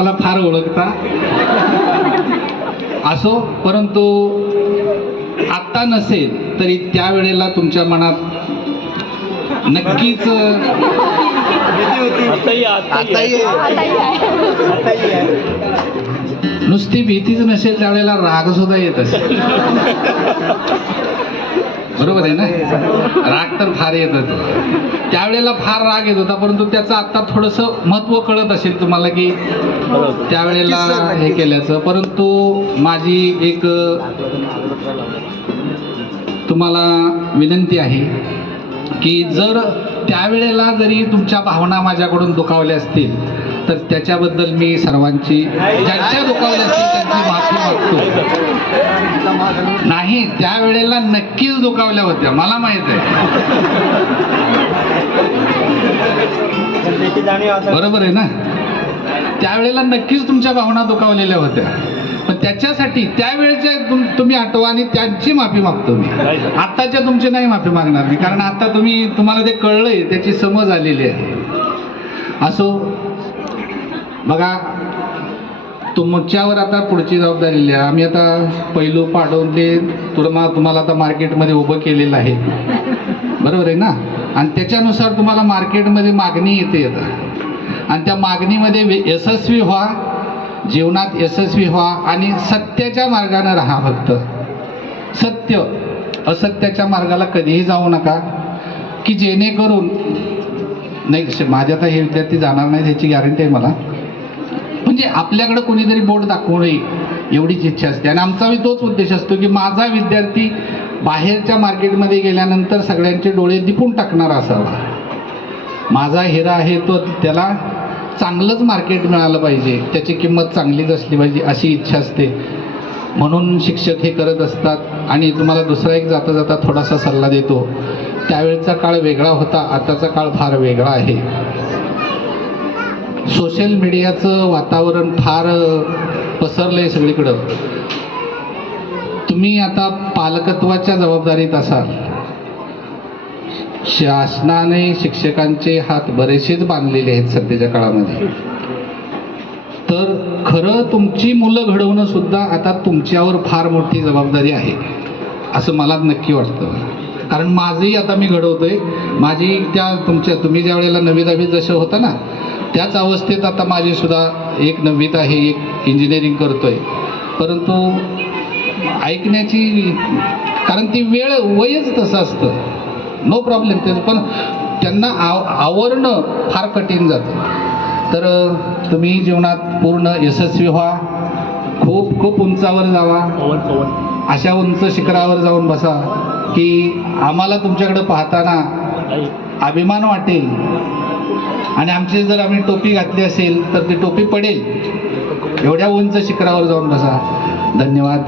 मला फार ओळखता असो, परंतु आत्ता नसेल तरी त्यावेळेला तुमच्या मनात नक्कीच नुसती भीतीच नसेल, त्यावेळेला राग सुद्धा येत असेल. बरोबर आहे ना? राग तर फार येत होता त्यावेळेला, फार राग येत होता, परंतु त्याचं आता थोडंसं महत्त्व कळत असेल तुम्हाला की त्यावेळेला हे केल्याचं. परंतु माझी एक तुम्हाला विनंती आहे की जर त्यावेळेला जरी तुमच्या भावना माझ्याकडून दुखावल्या असतील तर त्याच्याबद्दल मी सर्वांची, ज्यांच्या दुखावल्या असतील त्यांची माफी मागतो. नाही, त्यावेळेला नक्कीच दुखावल्या होत्या, मला माहित आहे. बरोबर आहे ना? त्यावेळेला नक्कीच तुमच्या भावना दुखावलेल्या होत्या, पण त्याच्यासाठी त्यावेळेच्या तुम्ही आठवा आणि त्यांची माफी मागतो मी. आत्ताच्या तुमची नाही माफी मागणार मी, कारण आता तुम्हाला ते कळलंय, त्याची समज आलेली आहे. असो, बघा, तुमच्यावर आता पुढची जबाबदारी आहे. आम्ही आता पैलू पाडून ते तुम्हाला आता मार्केटमध्ये उभं केलेलं आहे, बरोबर आहे ना? आणि त्याच्यानुसार तुम्हाला मार्केटमध्ये मागणी येते आणि त्या मागणीमध्ये यशस्वी व्हा, जीवनात यशस्वी व्हा आणि सत्याच्या मार्गाने राहा. फक्त सत्य, असत्याच्या मार्गाला कधीही जाऊ नका, की जेणेकरून नाही, माझ्या आता हे विद्यार्थी जाणार नाही ह्याची गॅरंटी आहे मला. म्हणजे आपल्याकडे कोणीतरी बोट दाखवू नये एवढीच इच्छा असते, आणि आमचाही तोच उद्देश असतो की माझा विद्यार्थी बाहेरच्या मार्केटमध्ये गेल्यानंतर सगळ्यांचे डोळे दिपून टाकणारा असावा. माझा हिरा आहे तो, त्याला चांगलंच मार्केट मिळालं पाहिजे, त्याची किंमत चांगलीच असली पाहिजे अशी इच्छा असते. म्हणून शिक्षक हे करत असतात. आणि तुम्हाला दुसरा एक जाता जाता थोडासा सल्ला देतो. त्यावेळचा काळ वेगळा होता, आताचा काळ फार वेगळा आहे. सोशल मीडियाचं वातावरण फार पसरलंय सगळीकडं. तुम्ही आता पालकत्वाच्या जबाबदारीत असाल. शासनाने शिक्षकांचे हात बरेचसेच बांधलेले आहेत सध्याच्या काळामध्ये. तर खरं तुमची मुलं घडवणं सुद्धा आता तुमच्यावर फार मोठी जबाबदारी आहे असं मला नक्की वाटतं. कारण माझंही आता मी घडवतोय. माझी तुम्ही ज्या वेळेला 9वी-10वीत जसं होतं ना, त्याच अवस्थेत आता माझी सुद्धा एक 9वीत आहे, एक इंजिनिअरिंग करतोय. परंतु ऐकण्याची, कारण ती वेळ, वयच तसं असतं, नो प्रॉब्लेम. त्याचं पण त्यांना आवरणं फार कठीण जातं. तर तुम्ही जीवनात पूर्ण यशस्वी व्हा, खूप खूप उंचावर जावा, अशा उंच शिखरावर जाऊन बसा की आम्हाला तुमच्याकडे पाहताना अभिमान वाटेल. आणि आमची जर आम्ही टोपी घातली असेल तर ती टोपी पडेल. एवढ्या उंच शिखरावर जाऊन बसा. धन्यवाद.